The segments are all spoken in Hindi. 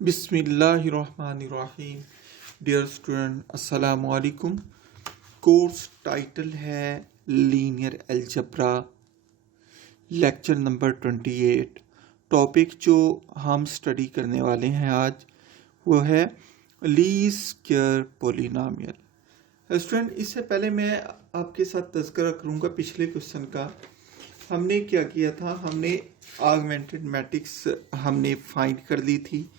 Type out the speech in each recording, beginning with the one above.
बिस्मिल्लाहिर्रहमानिर्रहीम। डियर स्टूडेंट अस्सलामु अलैकुम। कोर्स टाइटल है linear algebra, lecture number 28। Topic जो हम स्टडी करने वाले हैं आज वो है लीस्ट स्क्वायर पॉलिनोमियल। स्टूडेंट, इससे पहले मैं आपके साथ तज़किरा करूँगा पिछले क्वेश्चन का। हमने क्या किया था, हमने ऑगमेंटेड मैट्रिक्स हमने फाइंड कर ली थी।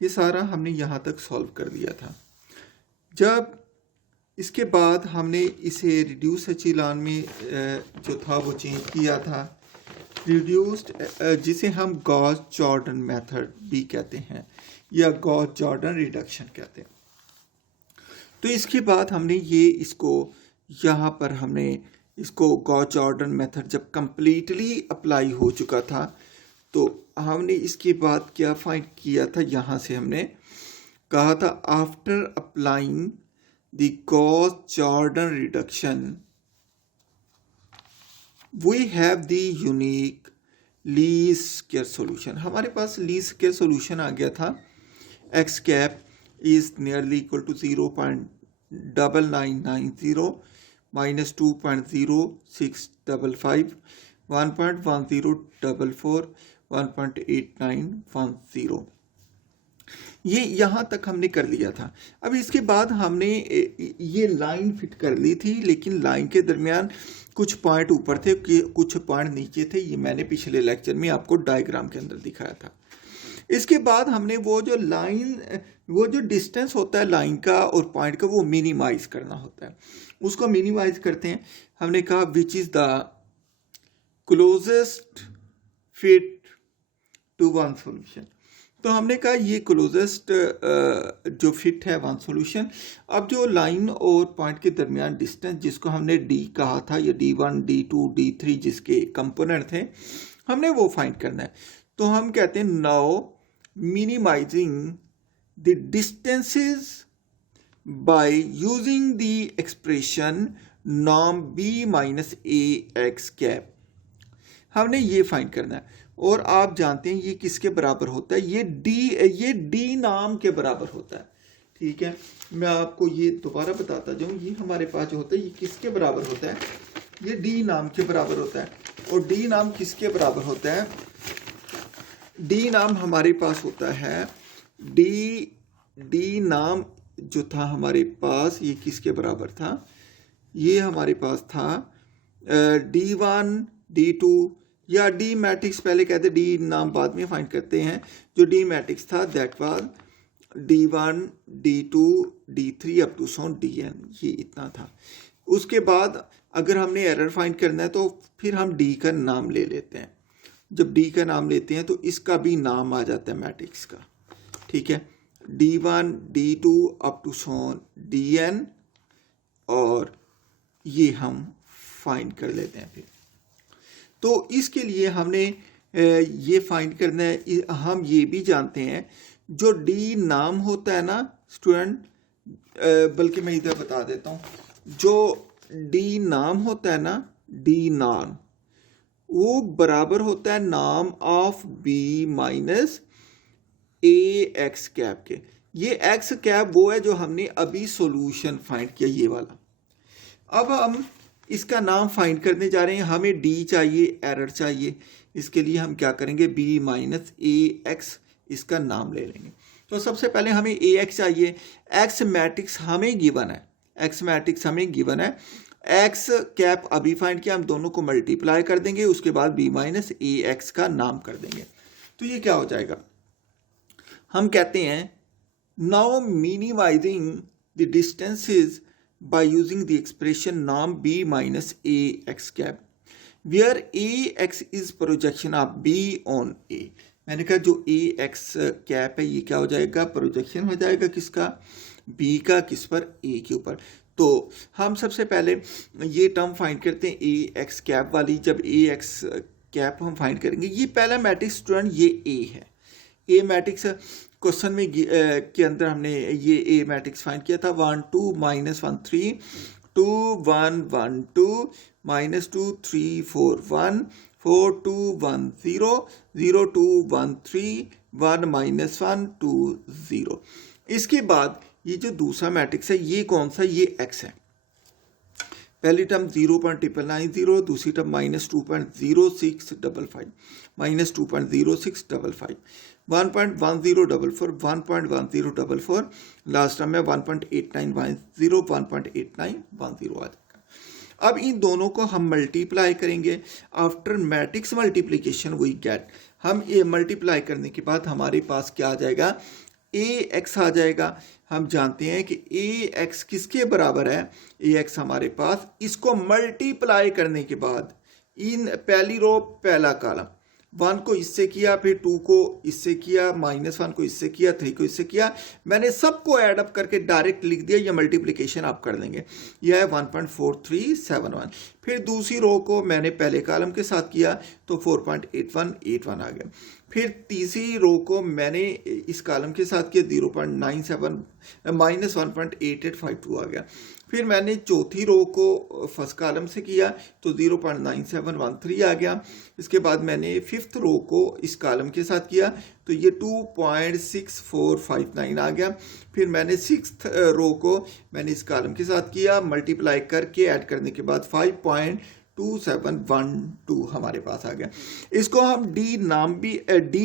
ये सारा हमने यहाँ तक सॉल्व कर दिया था। जब इसके बाद हमने इसे रिड्यूस एचिलॉन में जो था वो चेंज किया था, रिड्यूस्ड, जिसे हम गॉस जॉर्डन मेथड भी कहते हैं या गॉस जॉर्डन रिडक्शन कहते हैं। तो इसके बाद हमने इसको यहाँ पर हमने इसको गॉस जॉर्डन मेथड जब कंप्लीटली अप्लाई हो चुका था तो हमने इसके बाद क्या फाइंड किया था, यहाँ से हमने कहा था after applying the Gauss Jordan reduction we have the unique least square solution. हमारे पास लीस्ट स्क्वायर सॉल्यूशन आ गया था। X cap is nearly equal to 0.9990 minus 2.0655 1.1044 1.8910। ये यहाँ तक हमने कर लिया था। अब इसके बाद हमने ये लाइन फिट कर ली थी, लेकिन लाइन के दरमियान कुछ पॉइंट ऊपर थे, कुछ पॉइंट नीचे थे। ये मैंने पिछले लेक्चर में आपको डायग्राम के अंदर दिखाया था। इसके बाद हमने वो जो डिस्टेंस होता है लाइन का और पॉइंट का, वो मिनिमाइज करना होता है। उसको मिनिमाइज करते हैं। हमने कहा which is the closest fit to one solution. तो हमने कहा ये क्लोजेस्ट जो फिट है वन सॉल्यूशन। अब जो लाइन और पॉइंट के दरमियान डिस्टेंस, जिसको हमने डी कहा था, या D1 D2 D3 जिसके कंपोनेंट थे, हमने वो फाइंड करना है। तो हम कहते हैं now minimising the distances by using the expression norm B minus AX cap. हमने ये फाइंड करना है। और आप जानते हैं ये किसके बराबर होता है, ये डी नाम के बराबर होता है। ठीक है, मैं आपको ये दोबारा बताता जाऊं। ये हमारे पास जो होता है ये किसके बराबर होता है, ये डी नाम के बराबर होता है। और डी नाम किसके बराबर होता है, डी नाम हमारे पास होता है, डी नाम जो था हमारे पास, ये किसके बराबर था, ये हमारे पास था D1 D2 या डी मैट्रिक्स पहले कहते, डी नाम बाद में फाइंड करते हैं। जो डी मैट्रिक्स था that was D1 D2 D3 up to so on Dn, ये इतना था। उसके बाद अगर हमने एरर फाइंड करना है तो फिर हम डी का नाम ले लेते हैं। जब डी का नाम लेते हैं तो इसका भी नाम आ जाता है मैट्रिक्स का। ठीक है, D1 D2 up to so on Dn, और ये हम फाइंड कर लेते हैं। फिर तो इसके लिए हमने ये फाइंड करना है। हम ये भी जानते हैं जो डी नाम होता है ना स्टूडेंट, बल्कि मैं इधर बता देता हूँ, जो डी नाम होता है ना, डी नाम, वो बराबर होता है नाम of B minus AX cap के। ये एक्स कैप वो है जो हमने अभी सॉल्यूशन फाइंड किया, ये वाला। अब हम इसका नाम फाइंड करने जा रहे हैं। हमें डी चाहिए, एरर चाहिए। इसके लिए हम क्या करेंगे, बी माइनस AX इसका नाम ले लेंगे। तो सबसे पहले हमें AX चाहिए। एक्स मैट्रिक्स हमें गिवन है, एक्स मैट्रिक्स हमें गिवन है। एक्स कैप अभी फाइंड किया, हम दोनों को मल्टीप्लाई कर देंगे, उसके बाद बी माइनस AX का नाम कर देंगे। तो ये क्या हो जाएगा, हम कहते हैं now minimising the distances by using the expression norm B minus AX cap where AX is projection of B on A। मैंने कहा जो AX कैप है ये क्या हो जाएगा, प्रोजेक्शन हो जाएगा किसका, B का, किस पर, A के ऊपर। तो हम सबसे पहले ये टर्म फाइंड करते हैं AX कैप वाली। जब AX कैप हम फाइंड करेंगे, ये पहला मैट्रिक्स स्टूडेंट ये A है। A मैट्रिक्स क्वेश्चन में के अंदर हमने ये ए मैट्रिक्स फाइंड किया था। 1 2 माइनस 1 3 2 1 1 2 माइनस 2 3 4 1 4 2 1 0 0 2 1 3 1 -1 2 0। इसके बाद ये जो दूसरा मैट्रिक्स है ये कौन सा, ये x है। पहली टर्म 0.990, दूसरी टर्म -2.0655, -2.0655, 1.1044, 1.1044, लास्ट टर्म में 1.8910, 1.8910 आ जाएगा। अब इन दोनों को हम मल्टीप्लाई करेंगे। After matrix multiplication we get, हम ये मल्टीप्लाई करने के बाद हमारे पास क्या आ जाएगा, ax आ जाएगा। हम जानते हैं कि ax किसके बराबर है, ax हमारे पास, इसको मल्टीप्लाई करने के बाद इन पहली रो पहला कॉलम 1 को इससे किया, फिर 2 को इससे किया, -1 को इससे किया, 3 को इससे किया, मैंने सबको ऐड अप करके डायरेक्ट लिख दिया। ये मल्टीप्लिकेशन आप कर लेंगे, यह है 1.4371। फिर दूसरी रो को मैंने पहले कॉलम के साथ किया तो 4.8181 आ गया। फिर तीसरी रो को मैंने इस कॉलम के साथ किया, 0.97 -1.8852 आ गया। फिर मैंने चौथी रो को फर्स्ट कॉलम से किया तो 0.9713 आ गया। इसके बाद मैंने फिफ्थ रो को इस कॉलम के साथ किया तो ये 2.6459 आ गया। फिर मैंने सिक्स्थ रो को मैंने इस कॉलम के साथ किया, मल्टीप्लाई करके ऐड करने के बाद 5.2712 हमारे पास आ गया। इसको हम डी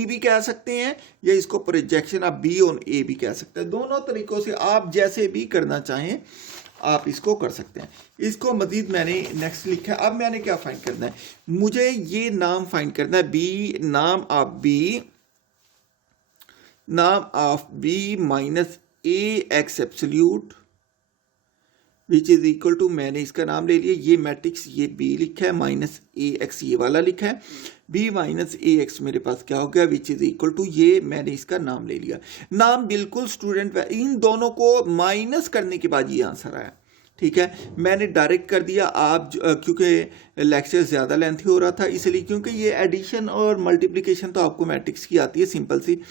भी कह सकते हैं या इसको प्रोजेक्शन ऑफ बी ऑन ए भी कह सकते हैं। दोनों तरीकों से आप जैसे भी करना चाहें आप इसको कर सकते हैं। इसको मजीद मैंने नेक्स्ट लिखा है। अब मैंने क्या फाइंड करना है, मुझे ये नाम फाइंड करना है, बी नाम of B minus A X absolute which is equal to, मैंने इसका नाम ले लिया, ये मैट्रिक्स ये बी लिखा है, माइनस ए एक्स ये वाला लिखा है, बी माइनस ए एक्स मेरे पास क्या हो गया, विच इज इक्वल टू, ये मैंने इसका नाम ले लिया। नाम बिल्कुल स्टूडेंट, इन दोनों को माइनस करने के बाद ये आंसर आया। ठीक है, मैंने डायरेक्ट कर दिया। आप क्योंकि लेक्चर ज़्यादा लेंथी हो रहा था इसलिए, क्योंकि ये एडिशन और मल्टीप्लिकेशन तो आपको मैट्रिक्स की आती है सिंपल सी,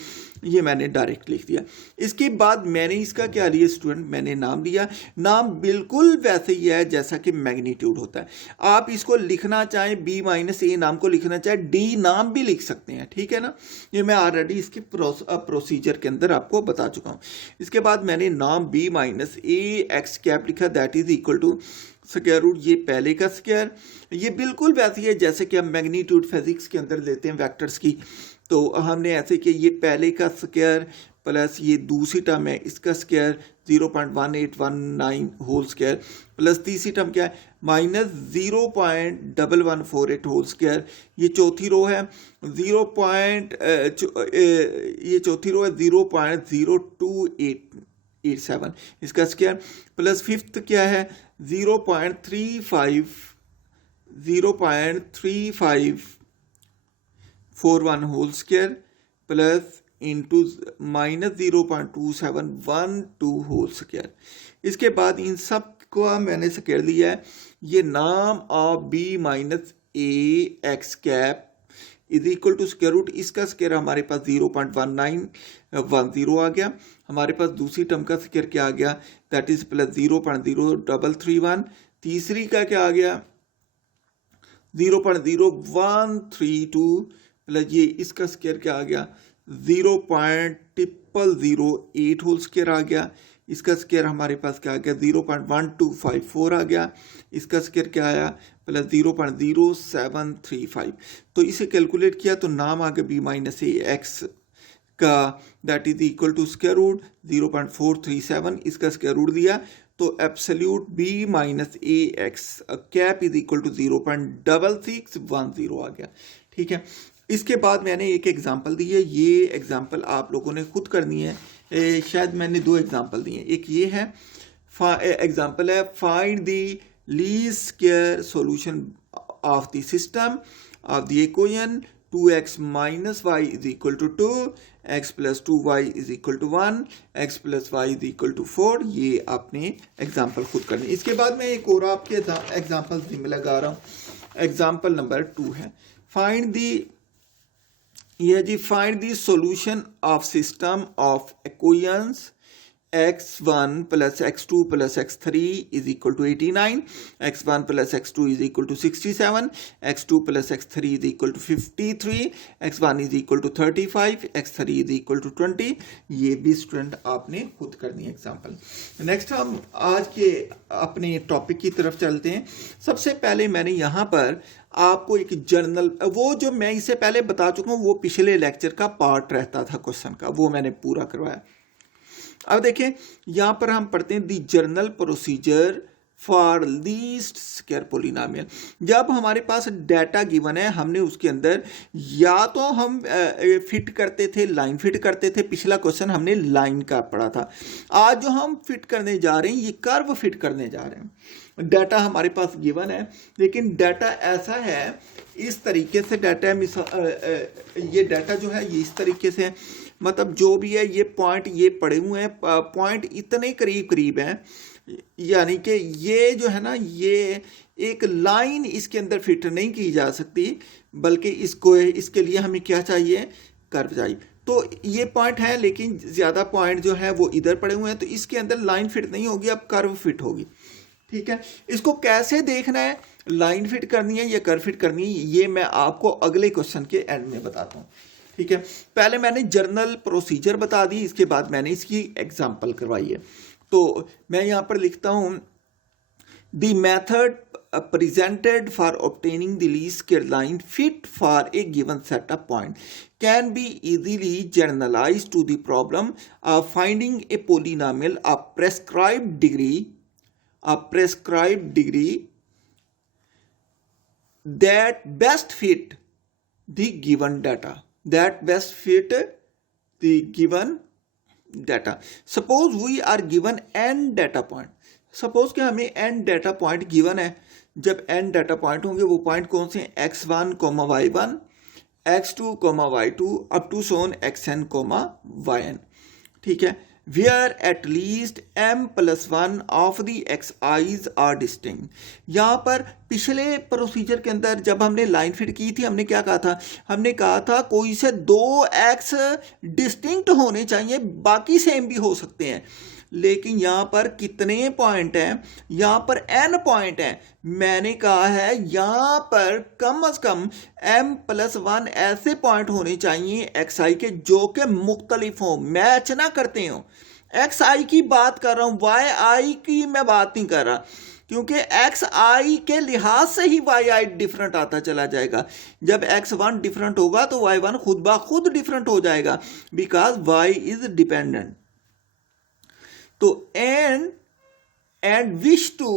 ये मैंने डायरेक्ट लिख दिया। इसके बाद मैंने इसका क्या लिया स्टूडेंट, मैंने नाम लिया। नाम बिल्कुल वैसे ही है जैसा कि मैग्नीट्यूड होता है। आप इसको लिखना चाहें बी माइनस ए नाम को लिखना चाहें डी नाम भी लिख सकते हैं, ठीक है ना। ये मैं ऑलरेडी इसके प्रोसीजर के अंदर आपको बता चुका हूँ। इसके बाद मैंने नाम B minus A X cap लिखा, that is equal to square root ये पहले का स्क्वायर। ये बिल्कुल वैसे ही है जैसे कि हम मैग्नीट्यूड फिजिक्स के अंदर लेते हैं वेक्टर्स की, तो हमने ऐसे कि ये पहले का स्क्वायर प्लस ये दूसरी टर्म है इसका स्क्वायर 0.1819 होल स्क्वायर प्लस तीसरी टर्म क्या है माइनस 0.1148 होल स्क्वायर। ये चौथी रो है ये चौथी रो है 0.0287 इसका स्क्वायर प्लस फिफ्थ क्या है 0.3541 whole square plus into minus 0.2712 whole square. इसके बाद इन सब को मैंने स्क्वायर लिया है। ये नाम of B minus A X cap is equal to square root, इसका स्क्वायर हमारे पास 0.1910 आ गया। हमारे पास दूसरी टर्म का स्क्वायर क्या आ गया, दैट इज प्लस 0.0331। तीसरी का क्या आ गया 0.0132 प्लस ये इसका स्क्वायर क्या आ गया 0.0008 होल स्क्वायर आ गया। इसका स्क्वायर हमारे पास क्या आ गया 0.1254 आ गया। इसका स्क्वायर क्या आया प्लस 0.0735। तो इसे कैलकुलेट किया तो नाम आ गया बी माइनस ए एक्स का, that is equal to square root 0.437। इसका स्क्वायर रूट दिया तो absolute B minus A X cap is equal to 0.6610 आ गया। ठीक है, इसके बाद मैंने एक एग्जांपल दी है। ये एग्जांपल आप लोगों ने खुद करनी है। शायद मैंने दो एग्जांपल दिए, एक ये है एग्जांपल है find the least square solution of the system of the equation 2x minus y is equal to 2, x plus 2y is equal to 1, x plus y is equal to 4। ये आपने एग्जांपल खुद करनी। इसके बाद मैं एक और आपके एग्जांपल में लगा रहा हूँ। एग्जांपल नंबर 2 है find the find the solution of system of equations x1 plus x2 plus x3 is equal to 89, x1 plus x2 is equal to 67, x2 plus x3 is equal to 53, x1 is equal to 35, x3 is equal to 20। ये भी स्टूडेंट आपने खुद करनी है एग्जाम्पल। नेक्स्ट हम आज के अपने टॉपिक की तरफ चलते हैं। सबसे पहले मैंने यहाँ पर आपको एक जर्नल, वो जो मैं इससे पहले बता चुका हूँ वो पिछले लेक्चर का पार्ट रहता था क्वेश्चन का, वो मैंने पूरा करवाया। अब देखें यहां पर हम पढ़ते हैं the general procedure for least square polynomial. जब हमारे पास डाटा गिवन है, हमने उसके अंदर या तो हम फिट करते थे, लाइन फिट करते थे, पिछला क्वेश्चन हमने लाइन का पढ़ा था। आज जो हम फिट करने जा रहे हैं ये कर्व फिट करने जा रहे हैं। डाटा हमारे पास गिवन है, लेकिन डाटा ऐसा है, इस तरीके से डाटा ये डाटा जो है ये इस तरीके से है, मतलब जो भी है ये पॉइंट ये पड़े हुए हैं, पॉइंट इतने करीब करीब हैं, यानी कि ये जो है ना ये एक लाइन इसके अंदर फिट नहीं की जा सकती, बल्कि इसके लिए हमें क्या चाहिए, कर्व चाहिए। तो ये पॉइंट है, लेकिन ज़्यादा पॉइंट जो है वो इधर पड़े हुए हैं, तो इसके अंदर लाइन फिट नहीं होगी, अब कर्व फिट होगी। ठीक है, इसको कैसे देखना है, लाइन फिट करनी है या कर्व फिट करनी है, ये मैं आपको अगले क्वेश्चन के एंड में बताता हूँ। ठीक है, पहले मैंने जर्नल प्रोसीजर बता दी, इसके बाद मैंने इसकी एग्जांपल करवाई है। तो मैं यहाँ पर लिखता हूँ the method presented for obtaining the least square line fit for a given set of point can be easily generalized to the problem of finding a polynomial of prescribed degree that best fit the given data. Suppose we are given n data point. Suppose कि हमें n डाटा पॉइंट गिवन है। जब n डाटा पॉइंट होंगे वो पॉइंट कौन से हैं, x1, y1, x2, y2 up to so on xn, yn। ठीक है, where at least m+1 of the xi's are distinct। यहाँ पर पिछले प्रोसीजर के अंदर जब हमने लाइन फिट की थी, हमने क्या कहा था, हमने कहा था कोई से 2x डिस्टिंक्ट होने चाहिए, बाकी सेम भी हो सकते हैं। लेकिन यहाँ पर कितने पॉइंट हैं, यहाँ पर n पॉइंट हैं। मैंने कहा है यहाँ पर कम से कम m+1 ऐसे पॉइंट होने चाहिए xi के जो कि मुख्तलिफ हों, मैच ना करते हों। xi की बात कर रहा हूँ, yi की मैं बात नहीं कर रहा, क्योंकि xi के लिहाज से ही yi डिफरेंट आता चला जाएगा। जब x1 डिफरेंट होगा तो y1 खुद ब खुद डिफरेंट हो जाएगा, बिकॉज y इज डिपेंडेंट। तो and wish to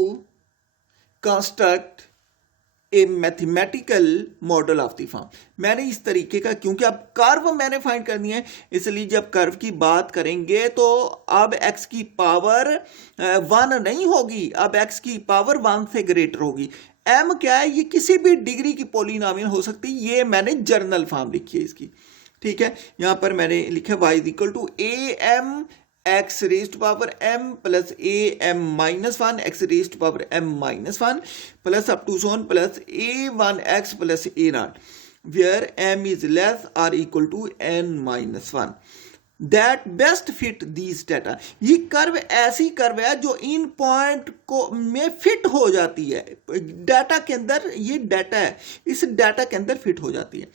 construct a mathematical model of the form। मैंने इस तरीके का, क्योंकि अब कर्व मैंने फाइंड करनी है, इसलिए जब कर्व की बात करेंगे तो अब x की पावर 1 नहीं होगी, अब x की पावर 1 से ग्रेटर होगी। m क्या है, ये किसी भी डिग्री की पोलिनोमियल हो सकती है, ये मैंने जर्नल फॉर्म लिखी है इसकी। ठीक है, यहाँ पर मैंने लिखा y is equal to am x raised to power m plus am minus 1 x raised to power m minus 1 plus up to so on plus a1x plus a0, where m is less or equal to n minus 1 that best fit these data। ये कर्व ऐसी कर्व है जो इन पॉइंट को में फिट हो जाती है, डाटा के अंदर, ये डाटा है, इस डाटा के अंदर फिट हो जाती है।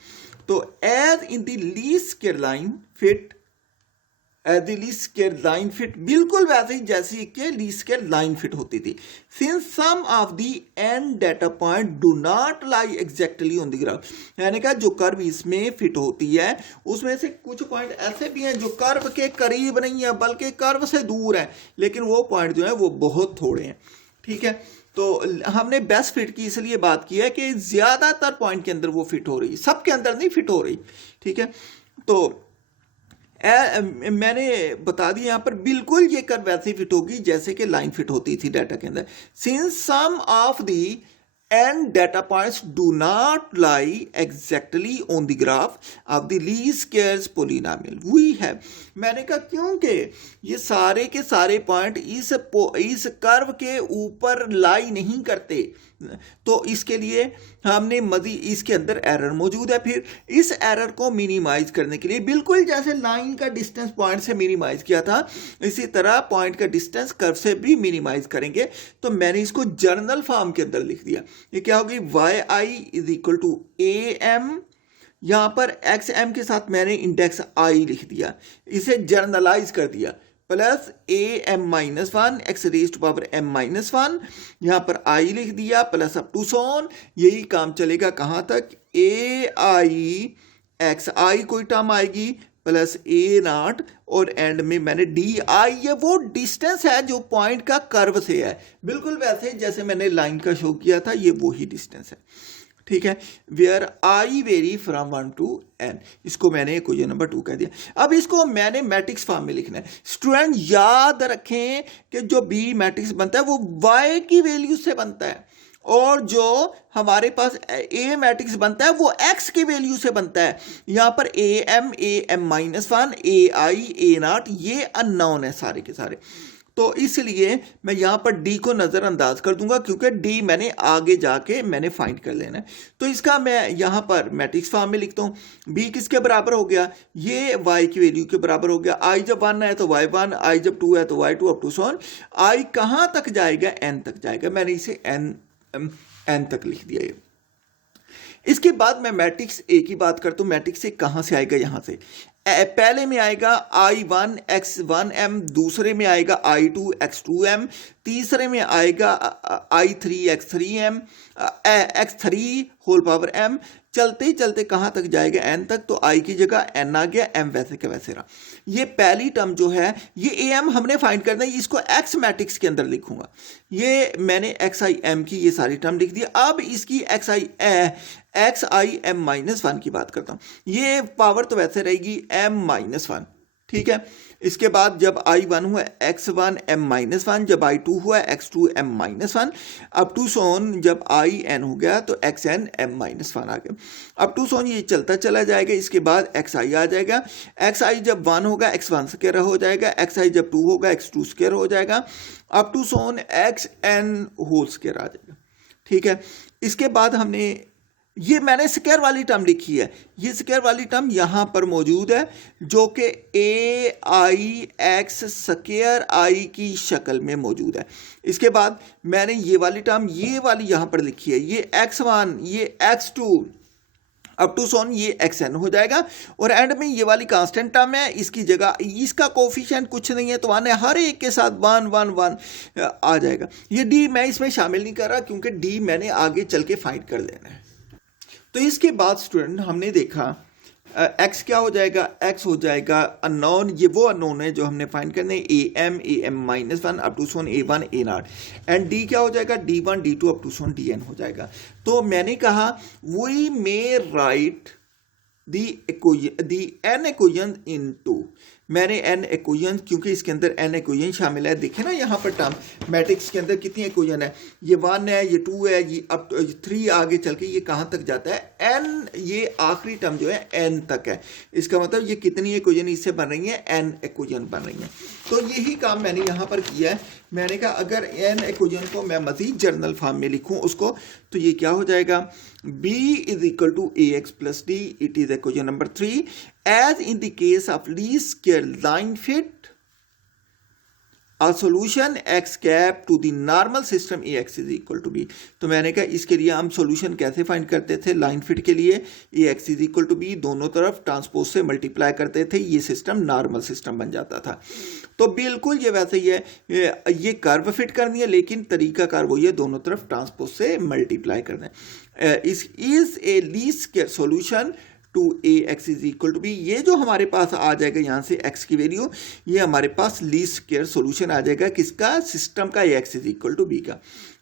तो as in the least square line fit, least square line fit बिल्कुल वैसे ही जैसे कि लीस्ट स्क्वायर लाइन फिट होती थी। Since sum of the n data point do not lie exactly on the graph, यानी कि जो कर्व इसमें फिट होती है उसमें से कुछ पॉइंट ऐसे भी हैं जो कर्व के करीब नहीं है बल्कि कर्व से दूर है, लेकिन वो पॉइंट जो है वो बहुत थोड़े हैं। ठीक है, तो हमने बेस्ट फिट की इसलिए बात की है कि ज्यादातर पॉइंट के अंदर वो फिट हो रही, सबके अंदर नहीं फिट हो रही। ठीक है, तो मैंने बता दिया यहाँ पर बिल्कुल ये कर्व वैसे फिट होगी जैसे कि लाइन फिट होती थी डाटा के अंदर। Since sum of the n data points do not lie exactly on the graph of the least squares polynomial we have, मैंने कहा क्योंकि ये सारे के सारे पॉइंट इस कर्व के ऊपर लाई नहीं करते, तो इसके लिए हमने मज़ीद इसके अंदर एरर मौजूद है। फिर इस एरर को मिनिमाइज करने के लिए बिल्कुल जैसे लाइन का डिस्टेंस पॉइंट से मिनिमाइज किया था, इसी तरह पॉइंट का डिस्टेंस कर्व से भी मिनिमाइज करेंगे। तो मैंने इसको जर्नल फॉर्म के अंदर लिख दिया। ये क्या होगी, Y I is equal to A M, यहाँ पर एक्स एम के साथ मैंने इंडेक्स आई लिख दिया, इसे जर्नलाइज कर दिया, plus A M minus one X raise to power M minus one, यहाँ पर आई लिख दिया, प्लस अप टू सोन। यही काम चलेगा कहाँ तक, ए आई एक्स आई कोई टर्म आएगी प्लस ए नॉट, और एंड में मैंने डी आई, ये वो डिस्टेंस है जो पॉइंट का कर्व से है, बिल्कुल वैसे जैसे मैंने लाइन का शो किया था, ये वही डिस्टेंस है। ठीक है, where I vary from 1 to n, इसको मैंने इक्वेशन नंबर 2 कह दिया। अब इसको मैंने मैट्रिक्स फॉर्म में लिखना है। स्टूडेंट याद रखें कि जो बी मैट्रिक्स बनता है वो y की वैल्यू से बनता है, और जो हमारे पास ए मैट्रिक्स बनता है वो x की वैल्यू से बनता है। यहाँ पर A M minus one, A I, A not, ये अननोन है सारे के सारे। तो इसलिए मैं यहाँ पर d को नज़रअंदाज कर दूंगा, क्योंकि d मैंने आगे जाके मैंने फाइंड कर लेना है। तो इसका मैं यहाँ पर मैट्रिक्स फॉर्म में लिखता हूँ। b किसके बराबर हो गया, ये y की वैल्यू के बराबर हो गया। i जब 1 है तो y1, i जब 2 है तो y2 up to so on. i कहाँ तक जाएगा, n तक जाएगा, मैंने इसे n तक लिख दिया। इसके बाद मैं मैट्रिक्स ए की बात करता हूँ। मैट्रिक्स ए कहाँ से आएगा, यहाँ से पहले में आएगा I1 x1m, दूसरे में आएगा I2 x2m, तीसरे में आएगा I3 x3m, x3 whole power m। चलते चलते कहाँ तक जाएगा, n तक। तो I की जगह n आ गया, m वैसे के वैसे रहा। ये पहली टर्म जो है ये am हमने फाइंड करना है, इसको x मैट्रिक्स के अंदर लिखूंगा। ये मैंने xi m की ये सारी टर्म लिख दी। अब इसकी xi m माइनस वन की बात करता हूँ। ये पावर तो वैसे रहेगी m माइनस वन, ठीक है। इसके बाद जब I1 हुआ x1 m माइनस वन, जब I2 हुआ x2 m minus one, up to so on जब In हो गया तो xn m माइनस वन आ गया। अप टू सोन ये चलता चला जाएगा। इसके बाद xi आ जाएगा। xi जब 1 होगा x1 स्क्वायर हो जाएगा, xi जब 2 होगा x2 स्क्वायर हो जाएगा, up to so on xn whole square आ जाएगा, ठीक है। इसके बाद हमने ये मैंने स्क्वायर वाली टर्म लिखी है, ये स्क्वायर वाली टर्म यहाँ पर मौजूद है जो कि ए आई एक्स स्क्वायर आई की शक्ल में मौजूद है। इसके बाद मैंने ये वाली टर्म ये वाली यहाँ पर लिखी है, ये x1 ये x2 अप टू सोन ये xn हो जाएगा, और एंड में ये वाली कांस्टेंट टर्म है, इसकी जगह इसका कोफिशिएंट कुछ नहीं है तो आने हर एक के साथ 1 1 1 आ जाएगा। ये d मैं इसमें शामिल नहीं कर रहा क्योंकि d मैंने आगे चल के फाइंड कर लेना है। तो इसके बाद स्टूडेंट हमने देखा x क्या हो जाएगा, x हो जाएगा अननोन, ये वो अननोन है जो हमने फाइंड करने, A M minus one up to so on ए1 ए नॉट, एंड d क्या हो जाएगा, d1 d2 up to Son dn हो जाएगा। तो मैंने कहा we may write the n equation into, मैंने n इक्वेशन, क्योंकि इसके अंदर n इक्वेशन शामिल है। देखें ना यहाँ पर टर्म मैट्रिक्स के अंदर कितनी इक्वेशन है, ये 1 है, ये 2 है, ये अप 3 आगे चल के ये कहाँ तक जाता है, n, ये आखिरी टर्म जो है n तक है। इसका मतलब ये कितनी इक्वेशन इससे बन रही है, n इक्वेशन बन रही है। तो यही काम मैंने यहाँ पर किया है। मैंने कहा अगर n इक्वेशन को मैं मजीद जर्नल फॉर्म में लिखूँ उसको, तो ये क्या हो जाएगा, b is equal to ax plus d, it is equation number 3। As in the case of least square line fit, a solution x cap to the normal system ax is equal to b। तो मैंने कहा इसके लिए हम सॉल्यूशन कैसे फाइंड करते थे, लाइन फिट के लिए ax is equal to b, दोनों तरफ ट्रांसपोज से मल्टीप्लाई करते थे, ये सिस्टम नॉर्मल सिस्टम बन जाता था। तो बिल्कुल ये वैसे ही है, ये कर्व फिट करनी है लेकिन तरीका कार वही है, दोनों तरफ ट्रांसपोज से मल्टीप्लाई करना है। This is a least square solution to A X is equal to B. ये जो हमारे पास आ जाएगा यहाँ से x की वैल्यू, ये हमारे पास लीस्ट स्क्वायर सॉल्यूशन आ जाएगा किसका, सिस्टम का, x is equal to B का,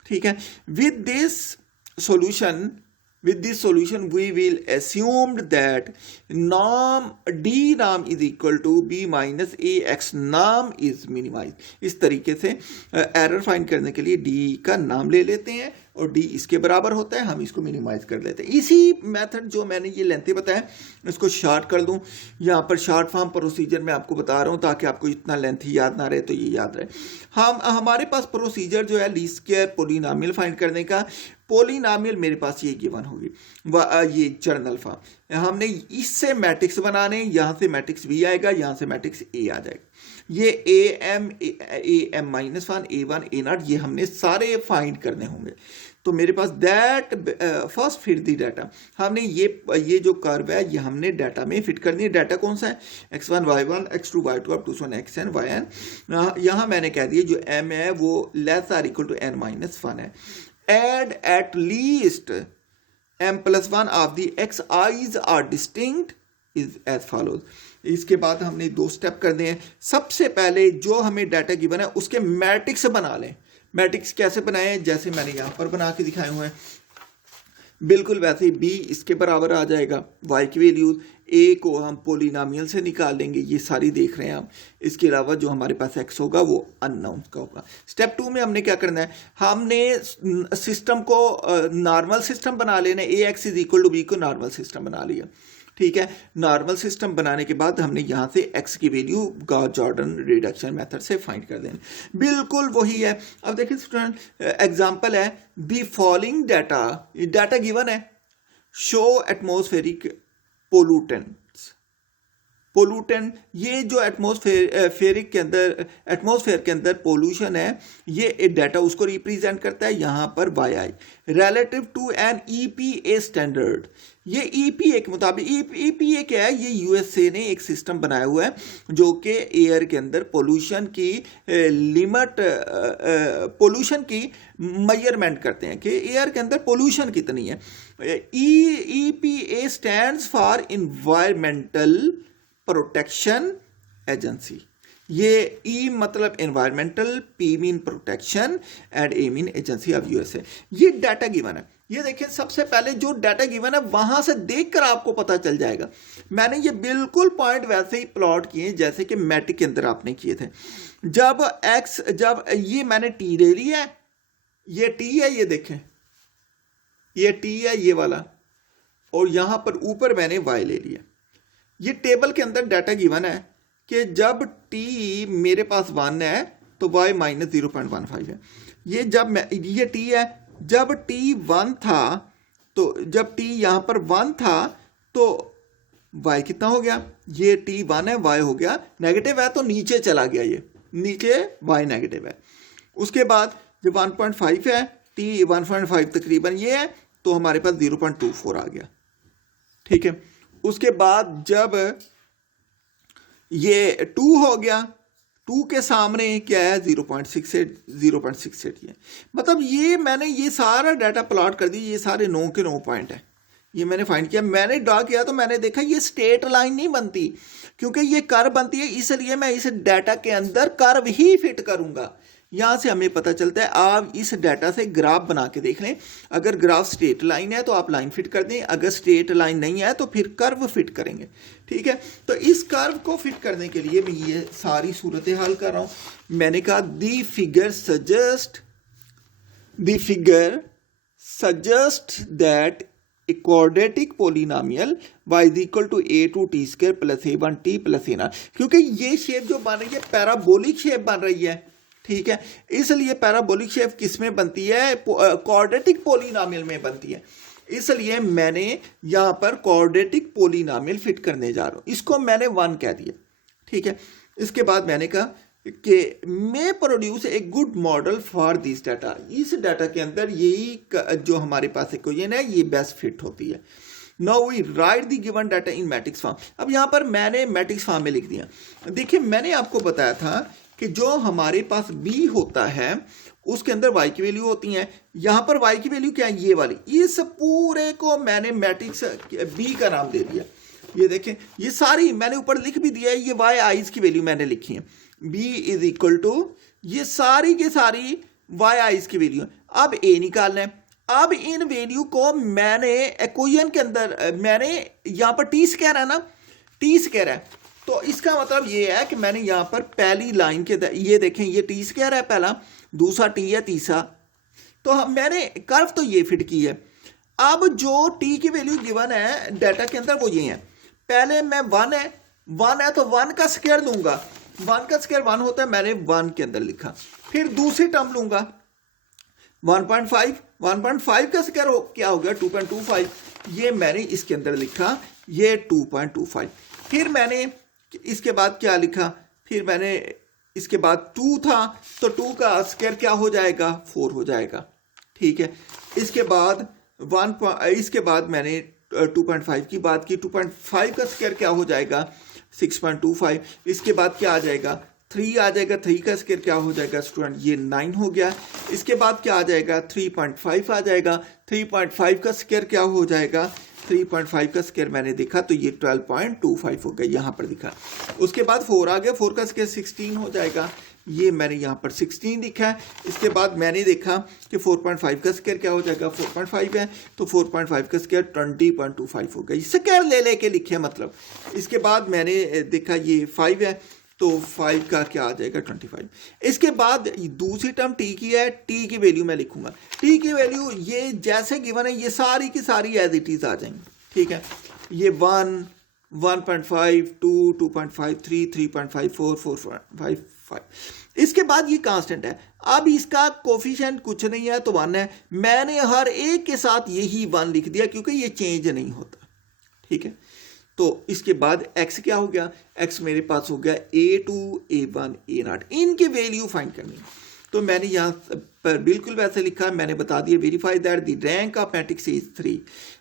ठीक है। With this solution we will assume that norm d norm is equal to b minus ax norm is minimized। इस तरीके से एरर फाइंड करने के लिए d का नाम ले लेते हैं और d इसके बराबर होता है, हम इसको मिनिमाइज कर लेते हैं। इसी मेथड जो मैंने ये लेंथी बताया इसको शॉर्ट कर दूं, यहाँ पर शॉर्ट फॉर्म प्रोसीजर मैं आपको बता रहा हूँ ताकि आपको इतना लेंथी याद ना रहे तो ये याद रहे। हमारे पास प्रोसीजर जो है लीस्ट स्क्वायर पॉलिनोमियल फाइंड करने का, पॉलिनॉमियल मेरे पास ये गिवन होगी, ये जर्नल फॉर्म। हमने इससे मैट्रिक्स बनाने, यहाँ से मैट्रिक्स बी आएगा, यहाँ से मैट्रिक्स ए आ जाएगा। ये A M minus one, A one, A not, ये हमने सारे फाइंड करने होंगे। तो मेरे पास that first fit the data, हमने ये जो कर्व है ये हमने डाटा में फिट करनी है। डाटा कौन सा है? x1 y1 x2 y2 up to xn yn। यहाँ मैंने कह दिया जो m है वो less are equal to n minus one है। And at least m plus one of the x i's are distinct is as follows. इसके बाद हमने दो स्टेप करने हैं। सबसे पहले जो हमें डाटा गिवन है उसके मैट्रिक्स बना लें। मैट्रिक्स कैसे बनाए? जैसे मैंने यहाँ पर बना के दिखाए हुए हैं, बिल्कुल वैसे ही b इसके बराबर आ जाएगा। y की वैल्यूज a को हम पोलिनोमियल से निकाल लेंगे, ये सारी देख रहे हैं हम। इसके अलावा जो हमारे पास x होगा वो अननोन का होगा। स्टेप 2 में हमने क्या करना है? हमने सिस्टम को नॉर्मल सिस्टम बना लेना है। ax is equal to b को नॉर्मल सिस्टम बना लिया, ठीक है। नॉर्मल सिस्टम बनाने के बाद हमने यहाँ से x की value Gauss Jordan reduction method से फाइंड कर देना, बिल्कुल वही है। अब देखिए स्टूडेंट, एग्जांपल है दी फॉलोइंग डाटा गिवन है, शो एटमॉस्फेरिक पोल्यूटेंट, ये जो एटमॉस्फेयर के अंदर पोल्यूशन है, ये डाटा उसको रिप्रेजेंट करता है यहाँ पर YI relative to an EPA standard. ये EPA के मुताबिक, EPA क्या है? ये USA ने एक सिस्टम बनाया हुआ है जो कि एयर के अंदर पोल्यूशन की लिमिट, पोल्यूशन की मेजरमेंट करते हैं कि एयर के अंदर पोल्यूशन कितनी है। EPA stands for environmental protection agency. ये E मतलब environmental, P mean protection and A mean agency of USA। ये डाटा गिवन है। ये देखिए सबसे पहले जो डाटा गिवन है वहां से देखकर आपको पता चल जाएगा। मैंने ये बिल्कुल पॉइंट वैसे ही प्लॉट किए जैसे कि मैट्रिक के अंदर आपने किए थे। जब ये मैंने T ले लिया है, ये T है, ये देखें ये T है ये वाला, और यहां पर ऊपर मैंने Y ले लिया। ये टेबल के अंदर डाटा गिवन है कि जब t मेरे पास 1 है तो y माइनस 0.15 है। ये t है, जब t 1 था तो जब t यहाँ पर 1 था तो y कितना हो गया? ये t 1 है, y हो गया नेगेटिव है तो नीचे चला गया, ये नीचे y नेगेटिव है। उसके बाद जब 1.5 है, t 1.5 तकरीबन ये है तो हमारे पास 0.24 आ गया, ठीक है। उसके बाद जब ये 2 हो गया, 2 के सामने क्या है? 0.68 ये। मतलब ये मैंने ये सारा डाटा प्लॉट कर दिया, ये सारे 9 के 9 पॉइंट है, ये मैंने फाइंड किया। मैंने ड्रॉ किया तो मैंने देखा ये स्ट्रेट लाइन नहीं बनती, क्योंकि ये कर्व बनती है, इसलिए मैं इस डाटा के अंदर कर्व ही फिट करूंगा। यहाँ से हमें पता चलता है, आप इस डाटा से ग्राफ बना के देख लें। अगर ग्राफ स्ट्रेट लाइन है तो आप लाइन फिट कर दें, अगर स्ट्रेट लाइन नहीं है तो फिर कर्व फिट करेंगे, ठीक है। तो इस कर्व को फिट करने के लिए मैं ये सारी सूरत हाल कर रहा हूं। मैंने कहा the figure suggest that a quadratic polynomial y is equal to a to t square plus a1t plus a0, क्योंकि ये शेप जो बन रही है पैराबोलिक शेप बन रही है, ठीक है। इसलिए पैराबोलिक शेप किस में बनती है? क्वाड्रेटिक पोलिनोमियल में बनती है। इसलिए मैंने यहां पर क्वाड्रेटिक पोलिनोमियल फिट करने जा रहा हूं, इसको मैंने 1 कह दिया, ठीक है। इसके बाद मैंने कहा कि मे produce a good model for this data. इस डाटा के अंदर यही जो हमारे पास इक्वेशन है ये बेस्ट फिट होती है। Now we write the given data in matrix form. अब यहाँ पर मैंने मैट्रिक्स फॉर्म में लिख दिया। देखिए मैंने आपको बताया था कि जो हमारे पास b होता है उसके अंदर y की वैल्यू होती है। यहाँ पर y की वैल्यू क्या है? ये वाली। इस पूरे को मैंने मैट्रिक्स b का नाम दे दिया। ये देखें, ये सारी मैंने ऊपर लिख भी दिया है, ये y आईज की वैल्यू मैंने लिखी है। b इज इक्वल टू ये सारी की सारी y आईज की वैल्यू है। अब a निकालना है। अब इन वैल्यू को मैंने इक्वेशन के अंदर मैंने यहाँ पर t स्क्वायर है ना, t स्क्वायर है, तो इसका मतलब ये है कि मैंने यहाँ पर पहली लाइन के ये देखें ये t स्क्वायर है पहला, दूसरा t है, तीसरा, तो मैंने कर्व तो ये फिट की है। अब जो t की वैल्यू गिवन है डाटा के अंदर वो ये है। पहले मैं 1 है तो 1 का स्क्वायर लूंगा, 1 का स्क्वायर 1 होता है, मैंने 1 के अंदर लिखा। फिर दूसरी टर्म लूंगा, 1.5 का स्क्वायर क्या हो गया 2.25, ये मैंने इसके अंदर लिखा ये 2.25। फिर मैंने इसके बाद क्या लिखा, फिर मैंने इसके बाद 2 था तो 2 का स्क्वायर क्या हो जाएगा 4 हो जाएगा, ठीक है। इसके बाद मैंने 2.5 की बात की, 2.5 का स्क्वायर क्या हो जाएगा 6.25। इसके बाद क्या आ जाएगा 3 आ जाएगा, 3 का स्क्वायर क्या हो जाएगा स्टूडेंट ये 9 हो गया। इसके बाद क्या आ जाएगा 3.5 आ जाएगा, 3.5 का स्क्वायर क्या हो जाएगा 3.5 का स्क्वायर मैंने देखा तो ये 12.25 हो गया, यहाँ पर दिखा। उसके बाद 4 आ गया, 4 का स्क्वायर 16 हो जाएगा, ये मैंने यहाँ पर 16 लिखा है। इसके बाद मैंने देखा कि 4.5 का स्क्वायर क्या हो जाएगा 4.5 है तो 4.5 का स्क्वायर 20.25 हो गया, स्क्वायर ले लेके लिखे मतलब। इसके बाद मैंने देखा ये 5 है तो 5 का क्या आ जाएगा 25। इसके बाद दूसरी टर्म टी की है, टी की वैल्यू मैं लिखूंगा, टी की वैल्यू ये जैसे गिवन है ये सारी की सारी एज इट इज आ जाएंगी, ठीक है। ये 1, 1.5, 2, 2.5, 3, 3.5, 4, 4.5, 5। इसके बाद ये कांस्टेंट है, अब इसका कोफिशिएंट कुछ नहीं है तो 1 है। मैंने हर एक के साथ यही 1 लिख दिया क्योंकि ये चेंज नहीं होता, ठीक है। तो इसके बाद x क्या हो गया, x मेरे पास हो गया a2, a1, a0, इनकी वैल्यू फाइंड करनी है। तो मैंने यहाँ पर बिल्कुल वैसे लिखा, मैंने बता दिया verify that the rank of matrix is 3।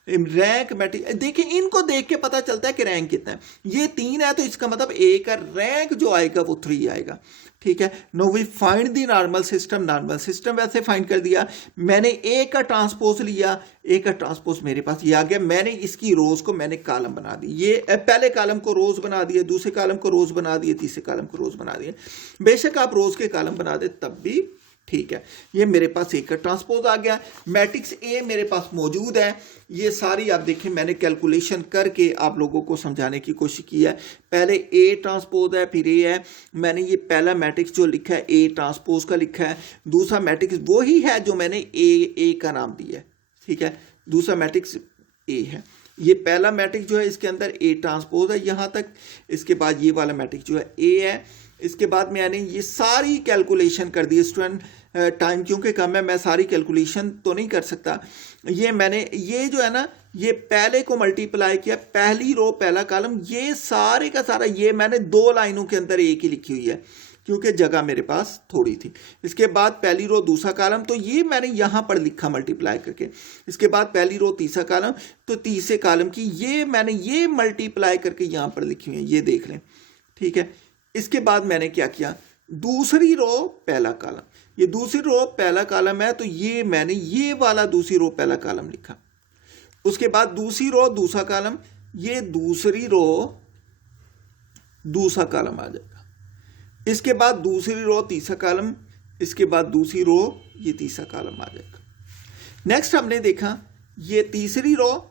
Rank matrix देखिए, इनको देख के पता चलता है कि रैंक कितना है। ये 3 है तो इसका मतलब a का रैंक जो आएगा वो 3 आएगा, ठीक है। Now we find the normal system, normal system वैसे फाइंड कर दिया। मैंने ए का ट्रांसपोज लिया, ए का ट्रांसपोज मेरे पास ये आ गया। मैंने इसकी रोज को मैंने कॉलम बना दी, ये पहले कॉलम को रोज बना दिए, दूसरे कॉलम को रोज बना दिए, तीसरे कॉलम को रोज बना दिए। बेशक आप रोज के कॉलम बना दे तब भी ठीक है। ये मेरे पास एक का ट्रांसपोज आ गया, मैट्रिक्स ए मेरे पास मौजूद है। ये सारी आप देखें मैंने कैलकुलेशन करके आप लोगों को समझाने की कोशिश की है। पहले ए ट्रांसपोज है फिर ए है, मैंने ये पहला मैट्रिक्स जो लिखा है ए ट्रांसपोज का लिखा है। दूसरा मैट्रिक्स वही है जो मैंने ए का नाम दिया है, ठीक है। दूसरा मैट्रिक्स ए है, ये पहला मैट्रिक्स जो है इसके अंदर ए ट्रांसपोज है यहाँ तक। इसके बाद ये वाला मैट्रिक्स जो है ए है। इसके बाद मैंने ये सारी कैलकुलेशन कर दी। स्टूडेंट टाइम क्योंकि कम है मैं सारी कैलकुलेशन तो नहीं कर सकता। ये मैंने ये जो है ना ये पहले को मल्टीप्लाई किया, पहली रो पहला कॉलम, ये सारे का सारा ये मैंने 2 लाइनों के अंदर एक ही लिखी हुई है क्योंकि जगह मेरे पास थोड़ी थी। इसके बाद पहली रो दूसरा कॉलम तो ये मैंने यहाँ पर लिखा मल्टीप्लाई करके। इसके बाद पहली रो तीसरा कॉलम तो तीसरे कॉलम की ये मैंने ये मल्टीप्लाई करके यहाँ पर लिखी हुई है, ये देख लें, ठीक है। इसके बाद मैंने क्या किया, दूसरी रो पहला कॉलम, ये दूसरी रो पहला कॉलम है तो ये मैंने ये वाला दूसरी रो पहला कॉलम लिखा। उसके बाद दूसरी रो दूसरा कॉलम, ये दूसरी रो दूसरा कॉलम आ जाएगा। इसके बाद दूसरी रो तीसरा कॉलम, इसके बाद दूसरी रो ये तीसरा कॉलम आ जाएगा। नेक्स्ट हमने देखा ये तीसरी रो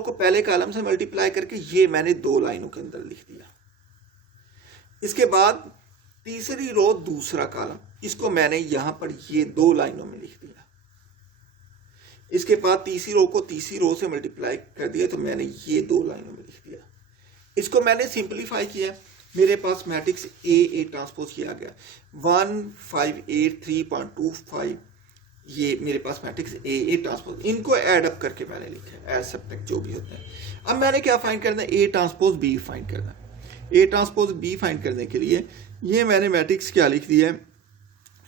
को पहले कॉलम से मल्टीप्लाई करके ये मैंने 2 लाइनों के अंदर लिख दिया। इसके बाद तीसरी रो दूसरा कॉलम, इसको मैंने यहां पर ये 2 लाइनों में लिख दिया। इसके बाद तीसरी रो को तीसरी रो से मल्टीप्लाई कर दिया तो मैंने ये 2 लाइनों में लिख दिया। इसको मैंने सिंपलीफाई किया, मेरे पास मैट्रिक्स ए ट्रांसपोज किया गया 1583.25, ये मेरे पास मैट्रिक्स ए ट्रांसपोज, इनको ऐड अप करके मैंने लिखा है, ऐड सब्ट्रैक्ट जो भी होता है। अब मैंने क्या फाइंड करना है, ए ट्रांसपोज बी फाइंड करना है। ए ट्रांसपोज बी फाइंड करने के लिए ये मैंने मैट्रिक्स क्या लिख दिया है,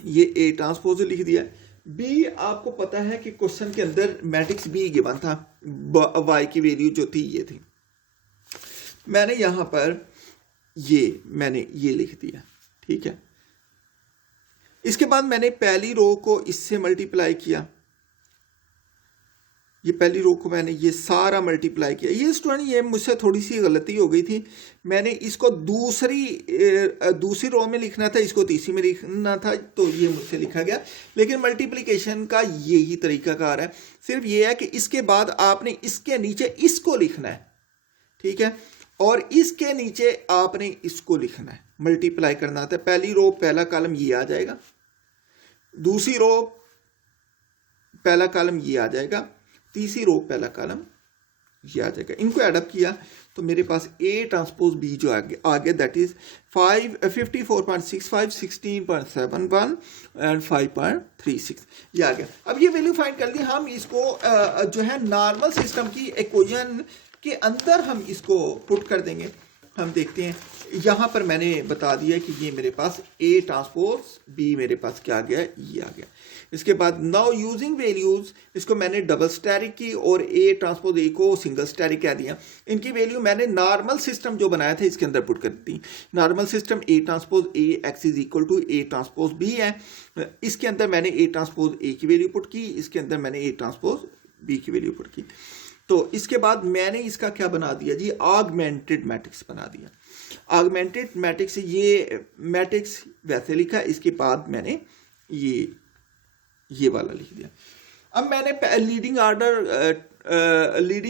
ये ए ट्रांसपोज लिख दिया है। बी आपको पता है कि क्वेश्चन के अंदर मैट्रिक्स बी गिवन था, वाई की वैल्यू जो थी ये थी। मैंने यहां पर मैंने ये लिख दिया, ठीक है। इसके बाद मैंने पहली रो को इससे मल्टीप्लाई किया, ये पहली रो को मैंने ये सारा मल्टीप्लाई किया। ये स्टूडेंट ये मुझसे थोड़ी सी गलती हो गई थी, मैंने इसको दूसरी रो में लिखना था, इसको तीसरी में लिखना था तो ये मुझसे लिखा गया। लेकिन मल्टीप्लिकेशन का यही तरीकाकार है, सिर्फ ये है कि इसके बाद आपने इसके नीचे इसको लिखना है, ठीक है, और इसके नीचे आपने इसको लिखना है, मल्टीप्लाई करना था। पहली रो पहला कॉलम ये आ जाएगा, दूसरी रो पहला कॉलम ये आ जाएगा, तीसरी रो पहला कॉलम ये आ जाएगा। इनको एडअप किया तो मेरे पास A ट्रांसपोज B जो आ गया दैट इज 54.65, 16.71 एंड 5.36 ये आ गया। अब ये वैल्यू फाइंड कर ली। हम इसको जो है नॉर्मल सिस्टम की इक्वेशन के अंदर हम इसको पुट कर देंगे। हम देखते हैं यहाँ पर मैंने बता दिया कि ये मेरे पास A ट्रांसपोज B मेरे पास क्या आ गया, ये आ गया। इसके बाद नाउ यूजिंग वैल्यूज, इसको मैंने डबल स्टैटिक की और A ट्रांसपोज A को सिंगल स्टैटिक कह दिया। इनकी वैल्यू मैंने नॉर्मल सिस्टम जो बनाया था इसके अंदर पुट कर दी। Normal system A transpose A x is equal to A transpose B है। इसके अंदर मैंने A ट्रांसपोज A की वैल्यू पुट की, इसके अंदर मैंने A ट्रांसपोज B की वैल्यू पुट की। तो इसके बाद मैंने इसका क्या बना दिया जी, ऑगमेंटेड मैट्रिक्स बना दिया। ऑगमेंटेड मैट्रिक्स, ये मैट्रिक्स वैसे लिखा, इसके बाद मैंने ये वाला लिख दिया। अब मैंने लीडिंग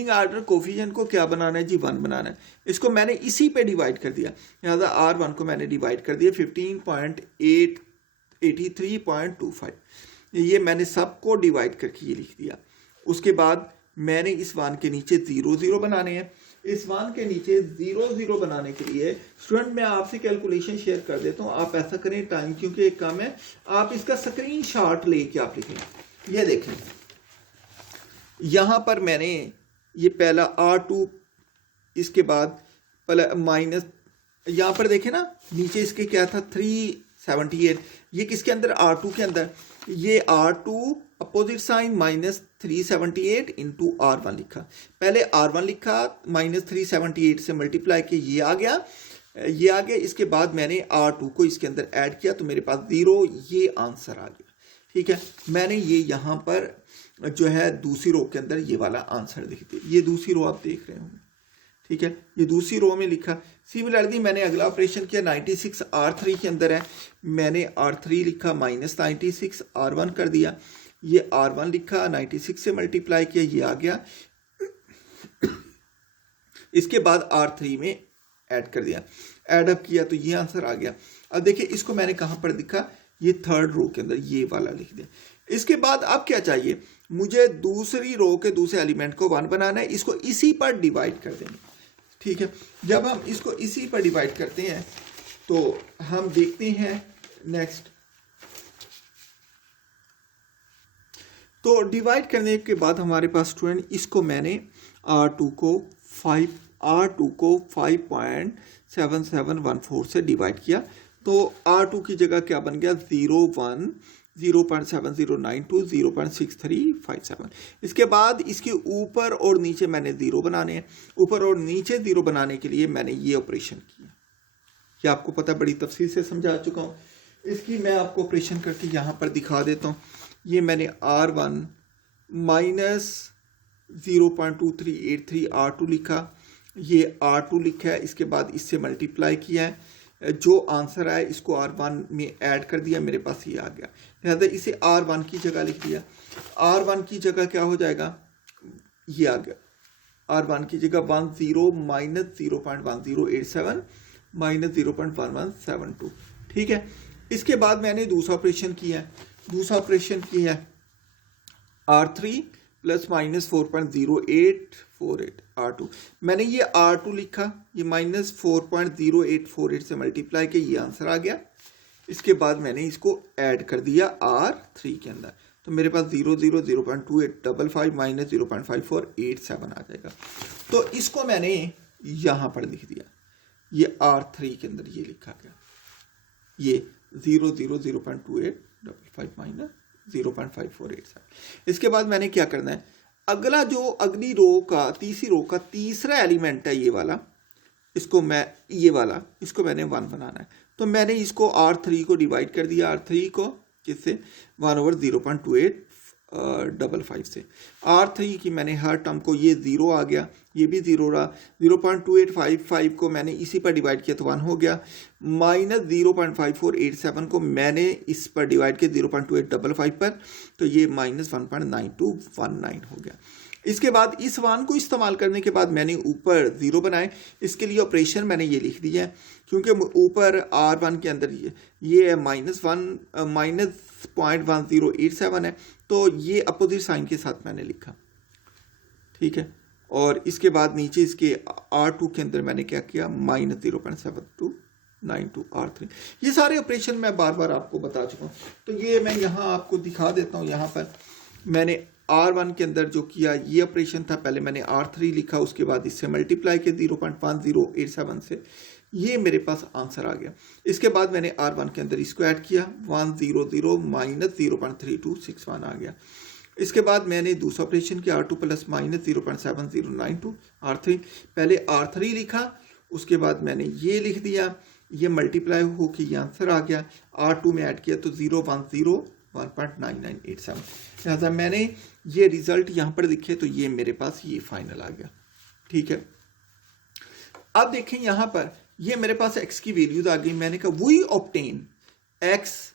आर्डर कोफिशिएंट को क्या बनाना है जी, 1 बनाना है। इसको मैंने इसी पे डिवाइड कर दिया, लिहाजा R1 को मैंने डिवाइड कर दिया 15.83.25। ये मैंने सबको डिवाइड करके ये लिख दिया। उसके बाद मैंने इस 1 के नीचे 0 0 बनाने हैं। इस 1 के नीचे 0 0 बनाने के लिए स्टूडेंट मैं आपसे कैलकुलेशन शेयर कर देता हूँ, आप ऐसा करें, टाइम क्योंकि एक कम है, आप इसका स्क्रीनशॉट लेके आप लिखें। ये देखें यहाँ पर मैंने ये पहला R2, इसके बाद माइनस, यहाँ पर देखें ना नीचे इसके क्या था 378, ये किसके अंदर, R2 के अंदर। ये R2 opposite sign minus 378 into R1 लिखा, पहले R1 लिखा माइनस 378 से मल्टीप्लाई किया, ये आ गया, ये आ गया। इसके बाद मैंने R2 को इसके अंदर ऐड किया तो मेरे पास 0, ये आंसर आ गया। ठीक है, मैंने ये यहाँ पर जो है दूसरी रो के अंदर ये वाला आंसर लिख दिया। ये दूसरी रो आप देख रहे होंगे, ठीक है, ये दूसरी रो में लिखा। सिमिलरली मैंने अगला ऑपरेशन किया, 96 R3 के अंदर है, मैंने R3 लिखा माइनस 96 R1 कर दिया। ये R1 लिखा 96 से मल्टीप्लाई किया, ये आ गया। इसके बाद R3 में ऐड कर दिया, ऐड अप किया तो ये आंसर आ गया। अब देखिए इसको मैंने कहां पर लिखा, ये थर्ड रो के अंदर ये वाला लिख दिया। इसके बाद अब क्या चाहिए मुझे, दूसरी रो के दूसरे एलिमेंट को 1 बनाना है, इसको इसी पर डिवाइड कर देंगे। ठीक है, जब हम इसको इसी पर डिवाइड करते हैं तो हम देखते हैं नेक्स्ट, तो डिवाइड करने के बाद हमारे पास स्टूडेंट, इसको मैंने R2 को 5.7714 से डिवाइड किया तो R2 की जगह क्या बन गया, 01 0.7092 0.6357। इसके बाद इसके ऊपर और नीचे मैंने 0 बनाने हैं। ऊपर और नीचे 0 बनाने के लिए मैंने ये ऑपरेशन किया, ये आपको पता बड़ी तफसील से समझा चुका हूँ। इसकी मैं आपको ऑपरेशन करके यहाँ पर दिखा देता हूँ। ये मैंने R1 माइनस 0.2383 R2 लिखा, ये R2 लिखा है, इसके बाद इससे मल्टीप्लाई किया है, जो आंसर आया इसको R1 में ऐड कर दिया, मेरे पास ये आ गया। लिहाजा इसे R1 की जगह लिख दिया। R1 की जगह क्या हो जाएगा, ये आ गया। R1 की जगह 10 माइनस 0.1087 माइनस 0.1172। ठीक है, इसके बाद मैंने दूसरा ऑपरेशन किया है। दूसरा ऑपरेशन किया है R3 प्लस माइनस 4.0848 R2। मैंने ये R2 लिखा, ये माइनस 4.0848 से मल्टीप्लाई किया, ये आंसर आ गया। इसके बाद मैंने इसको ऐड कर दिया R3 के अंदर, तो मेरे पास 0.2855 माइनस 0.5487 आ जाएगा। तो इसको मैंने यहाँ पर लिख दिया, ये R3 के अंदर ये लिखा गया, ये 0.2855 माइनस 0.5487। इसके बाद मैंने क्या करना है, अगला जो अगली रो का तीसरी रो का तीसरा एलिमेंट है ये वाला, इसको मैं ये वाला इसको मैंने 1 बनाना है। तो मैंने इसको R3 को डिवाइड कर दिया, R3 को किससे, 1/0.2855 से। R3 की मैंने हर टर्म को, ये 0 आ गया, ये भी 0 रहा, 0.2855 को मैंने इसी पर डिवाइड किया तो 1 हो गया, माइनस 0.5487 को मैंने इस पर डिवाइड किया 0.2855 पर, तो ये माइनस 1.9219 हो गया। इसके बाद इस 1 को इस्तेमाल करने के बाद मैंने ऊपर 0 बनाए। इसके लिए ऑपरेशन मैंने ये लिख दिया है, क्योंकि ऊपर R1 के अंदर ये माइनस 0.1087 है, तो ये अपोजिट साइन के साथ मैंने लिखा। ठीक है, और इसके बाद नीचे इसके R2 के अंदर मैंने क्या किया, -0.7292R3। ये सारे ऑपरेशन मैं बार बार आपको बता चुका हूँ। तो ये मैं यहाँ आपको दिखा देता हूँ। यहाँ पर मैंने R1 के अंदर जो किया ये ऑपरेशन था, पहले मैंने R3 लिखा, उसके बाद इससे मल्टीप्लाई किया 0.1087 से, ये मेरे पास आंसर आ गया। इसके बाद मैंने R1 के अंदर इसको ऐड किया, 100 माइनस 0.3261 आ गया। इसके बाद मैंने दूसरा ऑपरेशन किया, R2 प्लस -0.7092 R3, पहले R3 लिखा, उसके बाद मैंने ये लिख दिया, ये मल्टीप्लाई होकर ये आंसर आ गया। R2 में ऐड किया तो 010 1.9987, लिहाजा मैंने ये रिजल्ट यहाँ पर लिखे तो ये मेरे पास ये फाइनल आ गया। ठीक है, अब देखें यहाँ पर ये मेरे पास x की वैल्यूज आ गई। मैंने कहा we obtain x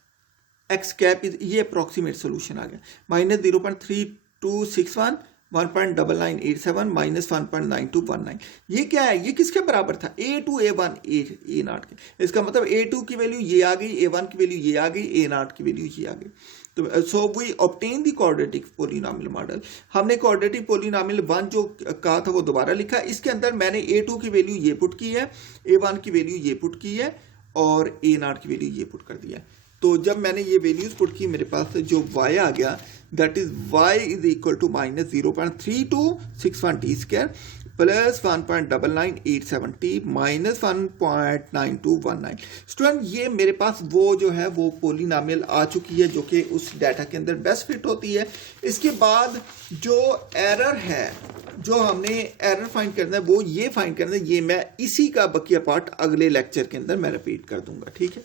cap is, ये अप्रॉक्सीमेट सोल्यूशन आ गया, -0.3261 1.9987 -1.9219। ये क्या है, ये किसके बराबर था, A2 A1 A0 के। इसका मतलब A2 की वैल्यू ये आ गई, A1 की वैल्यू ये आ गई, A0 की वैल्यू ये आ गई। तो so we obtain the quadratic polynomial model. हमने क्वाड्रेटिक पोलिनोमियल 1 जो कहा था वो दोबारा लिखा। इसके अंदर मैंने A2 की वैल्यू ये पुट की है, A1 की वैल्यू ये पुट की है और A0 की वैल्यू ये पुट कर दिया है। तो जब मैंने ये वैल्यूज पुट की, मेरे पास जो y आ गया, that is y is equal to -0.3261 t square plus 1.9987 t minus 1.9219। Student ये मेरे पास वो जो है वो पोलिनोमियल आ चुकी है जो कि उस डाटा के अंदर बेस्ट फिट होती है। इसके बाद जो एरर है, जो हमने एरर फाइंड करना है वो ये फाइंड करना है, ये मैं इसी का बकिया पार्ट अगले लेक्चर के अंदर मैं रिपीट कर दूंगा। ठीक है।